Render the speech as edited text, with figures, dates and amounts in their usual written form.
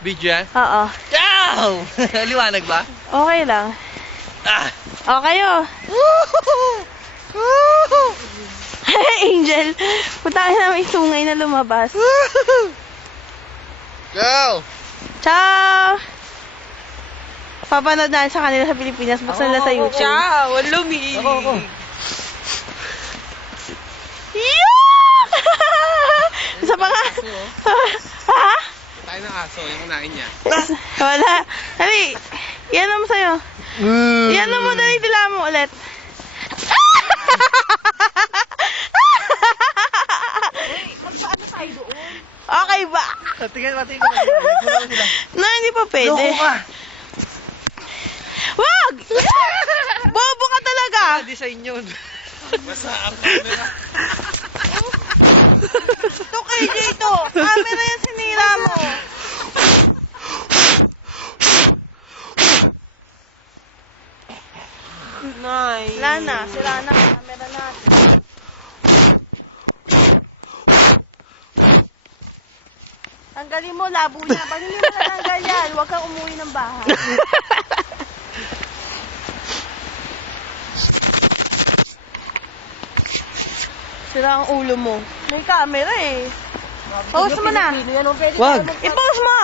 Video yan? Oo. Yow! Liwanag ba? Okay lang. Ah! Okay oh. Angel, puntahan namin yung sungay na lumabas. Go! Ciao! Papanood na sa kanila sa Pilipinas. Buksan nila sa YouTube. Ciao! Lumi! Ako. Isa pa nga. Ha? Tayo ng aso, yung unahin niya. Wala. Dali. Yan mo sa'yo. Yan mo, dali. Dila mo ulit. Magpaano tayo doon? Okay ba? Tingnan natin kung ano sila. No, hindi pa pwede. Loko ka! Wag! Bobo ka talaga. Design yun. Basta ang camera. Ito KJ to. Camera yan sinira mo. Nice. Wala na. Sira na ang camera natin. Tanggalin mo, labo niya. Pag hindi mo natanggal yan, huwag kang umuwi ng bahay. Sira ang ulo mo. May camera eh. Pause mo na. Yan, oh, pwede Wag. tayo I-pause mo.